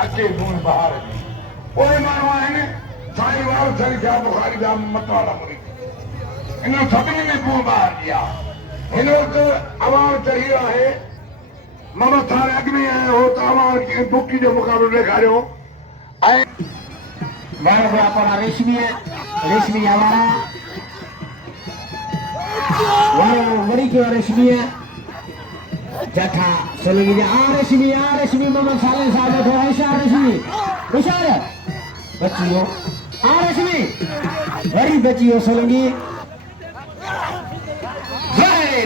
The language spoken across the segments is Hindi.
अचे दून बहार जी कोई माण्हू आहिनि साईं वार साईं जा बुखारी जा मतवाला मुरी इन सभिनी में बूम बहार जी आहे हिन वक़्तु आवाज़ चढ़ी आहे मामा थाणे अॻ में आयो हो त आवाज़ बुकी जो मुक़ाबिलो ॾेखारियो ऐं रेशमी आवारा वरी क्यों रेशमी जठा सोलंगी रेशमी मोहम्मद साले साहब बैठो होशियार रेशमी होशियार बच्चियों रेशमी वरी बच्चियों सोलंगी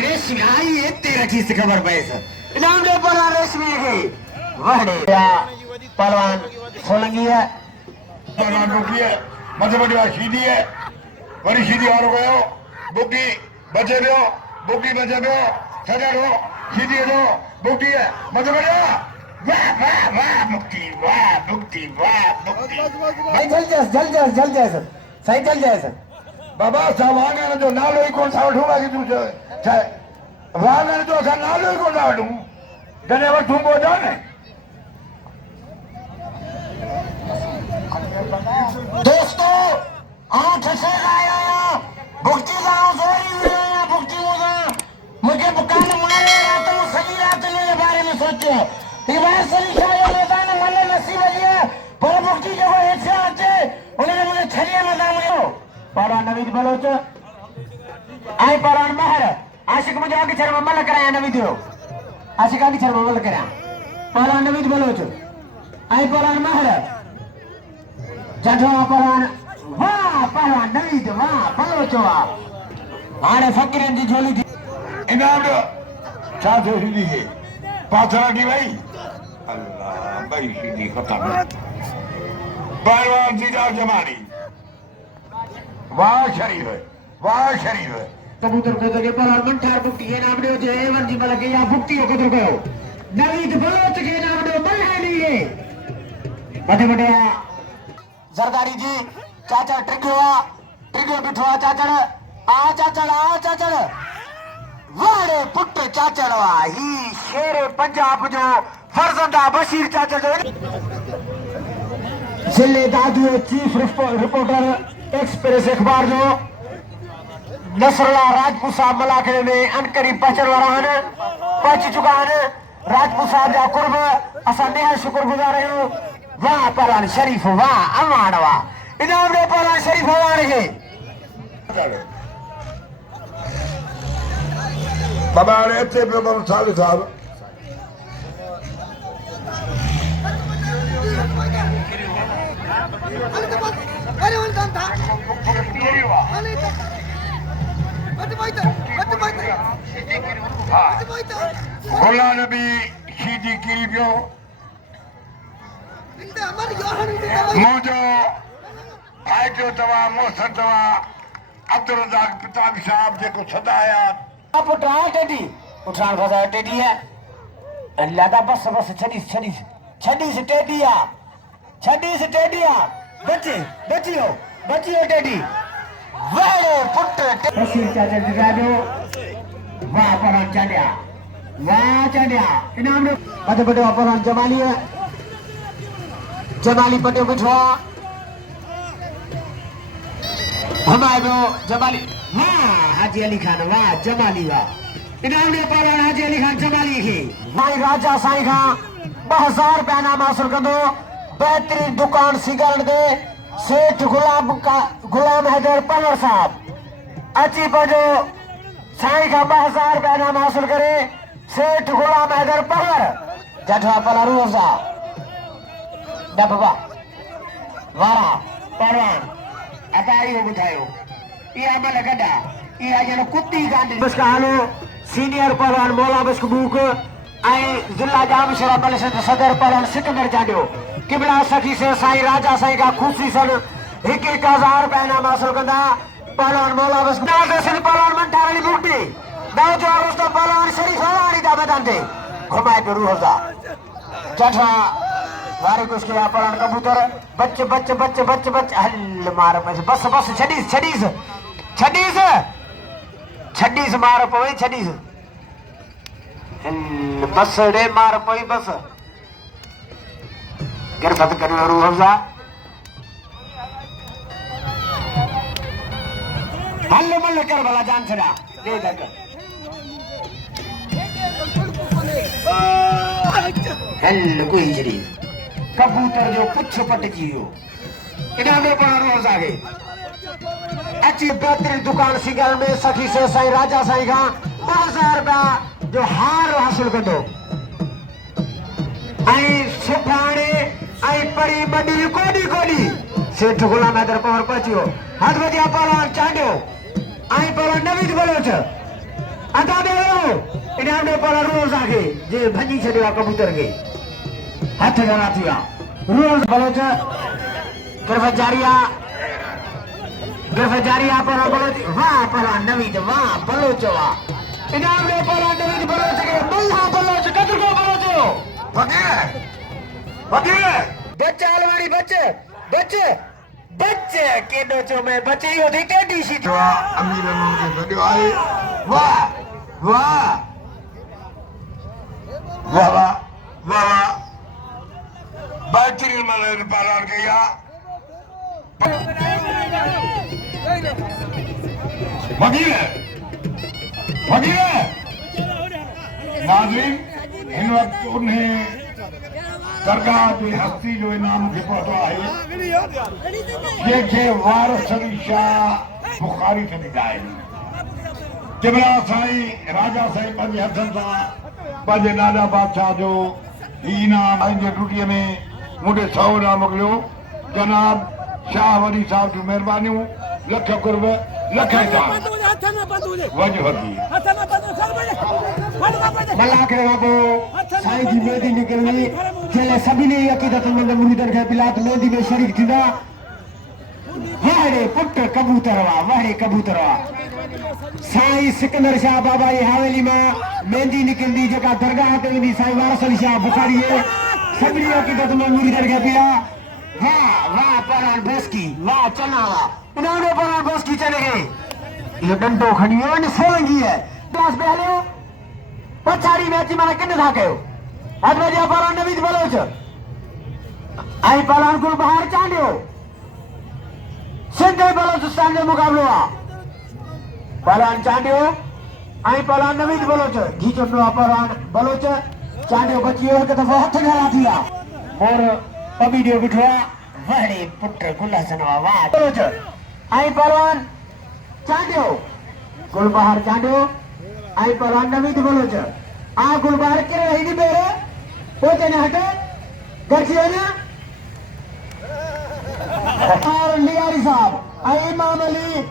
रेशमी आई इतने रखी से खबर पैस इनाम दे पर रेशमी की वहड़े पहलवान सोलंगी है पहलवान बुकी है मथे वॾी शीदी है वरी शीदी वारो कयो बुकी बचे पियो छॾियो शीदी जो बुकी है मथे वॾो वाह वाह वाह मुक्ति भाई जल जाए सही जल जाए बाबा वांगण जो नालो ई कोन था वठूं बाक़ी तूं छा वांगण जो असां नालो ई कोन था वठूं जॾहिं वठूं पोइ जा न दोस्तों आठ से आया भुक्ति गांव सोई भुक्ति मुझे बुकान मारे रात में सही रात मेरे बारे में सोचो ये बात सही शायद मैदान मन नसीब है पर भुक्ति जो ऐसे आते उन्होंने मुझे छलिया में दाम लियो पारा नवीद बलोच आई पारा महर आशिक मुझे आगे चरम मल कराया नवीद हो आशिक आगे चरम मल कराया पारा नवीद बलोच आई पारा महर जठो पहलवान वाह पहलवान नवीद वाह बलोच वाह हाणे फकीरन जी झोली थी इनाम ॾियो छा थियो शीदी खे पाथरा की वई अल्लाह भई शीदी ख़तम पहलवान सीधा जमानी वाह शरीफ कबूतर को जगह पहलवान मंठार बुक्ति के नाम ॾियो जे एवन जी मलके या बुक्ति को कदर कयो नवीद बलोच के नाम ॾियो मलहानी है बड़े जरदारी जी चाचा ट्रिगो बिठो चाचड़ वाड़े पुट चाचड़ ही शेर पंजाब जो फर्जंदा बशीर चाचड़ जिले दादू चीफ रिपोर्टर एक्सप्रेस अखबार जो नसरुल्लाह राजपूत साहब मलाखड़े में अनकरीब पहुंचण वारा आहिनि पहुची चुका आहिनि राजपूत साहब जा कुर्ब असां नेहा शुक्रगुज़ार आहियूं वाह पहलवान शरीफ वाह अवान वाह इनाम ॾियो पहलवान शरीफ अवान खे बाबा हाणे अचे पियो बाबा साल साहब गुला नबी शीदी किरी पियो मुंहिंजो आइडियो तव्हां मोहसिन तव्हां अब्दुल रज़ाक पिताब साहब जेको सदा आया पुट आया टेडी उठान फसाया टेडी है लादा बस छड़ीस टेडिया बचियो टेडी वाड़े पुट बशीर चाचा दिखाजो वाह परान चढ़िया इनाम मथे बड़े परान जमाली पटे बिठो हमारे जमाली वाह हाजी अली खान वाह जमाली वाह इनाम ॾियो पहलवान हाजी अली खान जमाली खे भाई राजा साईं खां 2000 रुपया इनाम हासिल कंदो बेहतरीन दुकान सिगरण दे सेठ गुलाम हैदर पंवर साहब अची पंहिंजो साईं खां 2000 रुपया इनाम हासिल करे सेठ गुलाम हैदर पंवर जठवा पला रोज़ा डबा वारा पहलवान अताई ॿुधायो इहा अमल गॾा इहा ॼण कुती गांधी बस हालो सीनियर पहलवान मौला बस्कबूक ऐं जिला जाम शरा बलशन सदर पहलवान सिकंदर जाॾियो किबड़ा सखी से साईं राजा साईं का खुशी सन 1000 रुपया इनाम हासिल कंदा पहलवान मौला बस्कबूक पहलवान मंठारली बुकटी दाव जो रोस्तो पहलवान शरीफ हवानी दा मैदान ते घुमाए पे रूह जठा वारे कुछ के पहलवान कबूतर बच हल मार बस छड़ीस मार पवे छड़ीस बस रे मार पई बस गिरफ्त करो रूह अफ़ज़ा हल्लो मल्लो कर भला जान छड़ा दे दर कर हल्लो कोई जरी कबूतर जो पुछ पट जियो इना में पर रूह अफ़ज़ा के अच्छी बेहतरीन दुकान सिंगल में सखी से साईं राजा साईं का 2000 रुपया जो हार हासिल कर दो आई सुभाणे आई परी बड़ी कोडी कोडी सेठ गुलाम हैदर पवर पहुंचियो हाथ वजिया पहलवान चांडियो आई पहलवान नवीद बलोच अदा देयो इनाम ने पर रोज आगे जे भजी छडिया कबूतर के हाथ जरा थिया रोज बलोच गिरफ्तारिया पर बलोच वाह पहलवान नवीद वाह बलोच वाह इनाम ने पहलवान नवीद बलोच के मल्हा बलोच कदर को बलोचो बच्चा अलमारी बच्चे के नोचो में बच्चे ही होती टेढ़ी सी अमीर के गड्यो आए वाह वाह वाह वाह वाह बेहतरीन मलर पालन किया वकील नाज़रीन इन वक्त उन्हें दरगाह की हस्ती जो इनाम के पहुंचा है ये वारिस अली शाह बुखारी से जाएगी किबला साईं राजा साईं पंहिंजे हथनि सां पंहिंजे नाना बादशाह जो इनाम पंहिंजे टुटीअ में मूंखे 100 इनाम मोकिलियो जनाब शाह वली साहब जूं महिरबानियूं लख कुर्ब लख वज वकी मल्ला के बाबू साईं जी मेहदी निकलनी चले सभी ने अकीदतमंद मुरीदन के बिलात मेहदी में शरीक थींदा वाड़े पुट कबूतर वा साईं सिकंदर शाह बाबा जी हवेली में मेहंदी निकलदी जका दरगाह ते वेंदी साईं वारिस अली शाह बुखारी सभी अकीदतमंद मुरीदन के बिला वाह परान बसकी वाह चना वाह उन्होंने परान बसकी चले गए ये डंडो खड़ी है ने सोलंगी है क्लास में आले पछाड़ी मैच माने किने था कयो आज में जा परान नवीद बलोच आई परान गुल बहार चांडियो सिंधे बलोच संगे मुकाबलो आ परान चांडियो आई परान नवीद बलोच घीचो नो परान बलोच चांडियो बचियो एक दफा हाथ गला दिया और पबीडियो बिठवा वहड़े पुत्र गुलहसनवा वाह बलोच आई परान चांडियो गुलबहार चांडियो आई परान नवीद बलोच आ गुलबहार के रही दी बेरे पोते ने हटे गठियो ने और लियारी साहब आई इमाम अली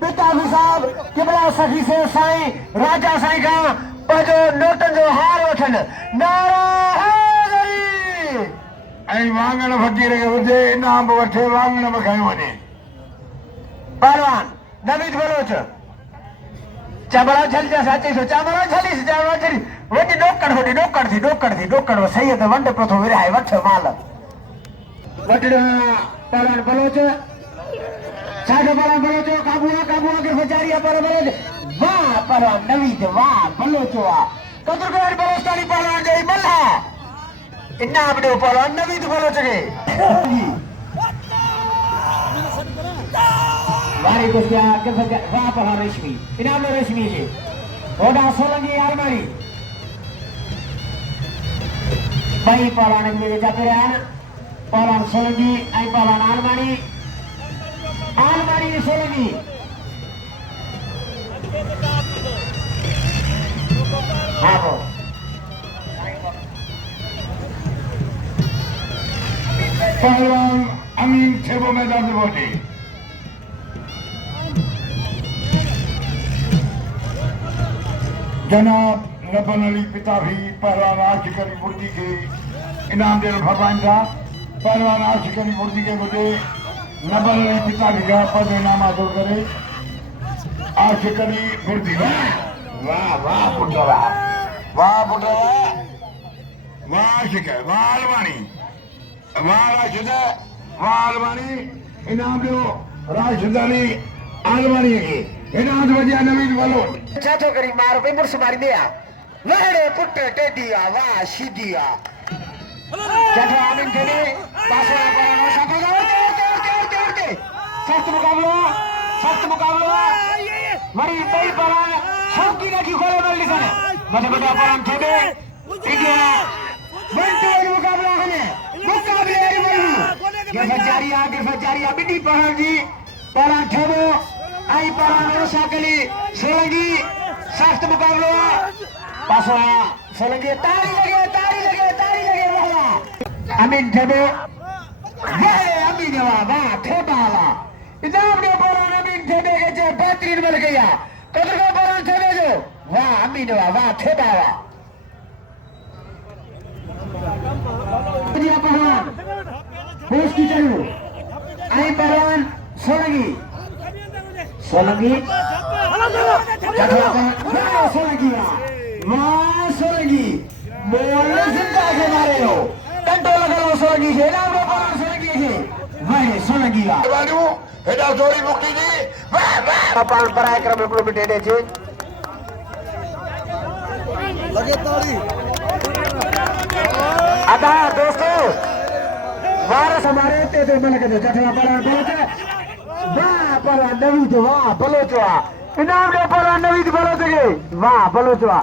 पिताजी साहब किबला सखी से साईं राजा साईं का पजो नोटन जो हार वठन नारा हैदरी आई वांगण फकीर के हुजे इनाम वठे वांगण बखायो वने पहलवान नवीद बलोच चाबड़ा झल जा साचे सो चाबड़ा झली वडी नोकड़ वो सही है वंड प्रथो विराय वठ माल वडड़ा पहलवान बलोच साडो पहलवान बलोच काबुआ के फजारिया पर बलोच वाह पहलवान नवीद वाह बलोच वाह कदर कर बलोच ताली पहलवान गई मल्ला इन्ना बड़ो पहलवान नवीद बलोच के वारी कुस्तिया के वाह पहलवान रेशमी इनाम रेशमी है ओडा सोलंगी आलमारी भाई पहलवान मेरे जाते रहन पहलवान सोलंगी आई पहलवान आलमारी सोलंगी हाँ वो पहलवान अमीन थे वो मैदान में बोले जनाब रबन अली पिता भी पहलवान आशिक अली मुर्दी के इनाम देने फरमाइन था पहलवान आशिक अली मुर्दी के मुझे रबन अली पिता भी का पद इनाम हासिल करे आशिक अली मुर्दी वाह पुटरा वाह आशिक है वाह अलवानी वाह राशिद वाह अलवानी इनाम दो राशिद अली अलवानी के इनाम वजिया नवीद वालो चाचो करी मार पे मुर्स मारी दिया वहड़े पुट टेडिया वाह सीधिया चाचो आमिन थे पासों पर शाखा उड़ते सख्त मुकाबला मरी बई पर शौकी की खोले बल्ली सने बड़े बड़े अपराम थे इंडिया बनते मुकाबला है मुकाबले गिरफ्त जारी बिटी पहाड़ जी परा ठेबो आई परा शाकली सोलंगी सख्त मुकाबला पासों सोलंगी तारी लगे वाला अमीन ठेबो अमीन वाह ठेबा वाला इनाम ने परा अमीन ठेबे के जो बेहतरीन बन गया कदर को परा ठेबे जो वाह अमीन वाह ठेबा वाला dia pahlawan bos ki chalu ai pahlawan solangi jatuh solangi wah solangi bola zinda ke mare ho tanto laga lo solangi ke naam ro pahlawan solangi ke wah solangi wa baru heda jori mukti ni pahlawan parakrama 20 minit de je लगे ताली आता दोस्तों वारस हमारे ते मन के जठवा पर बोलते वाह पर नवी जो वाह बलोचवा इनाम ने पर नवी बलोचगे वाह बलोचवा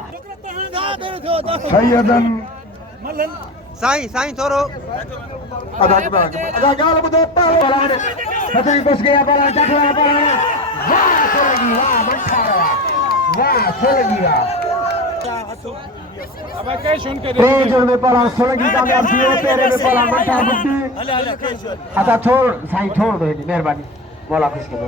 सैयदन साईं छोरो अदा गाल को दो पाला ने पता घुस गया पर जठवा पर वाह सोलगी वाह मंठारा वाह सोलगी वाह प्रेजर में पला सोलंगी कामयाब थी तेरे में पला मंठा बुद्धि अच्छा छोड़ साईं छोड़ दो मेहरबानी मौला खुश करो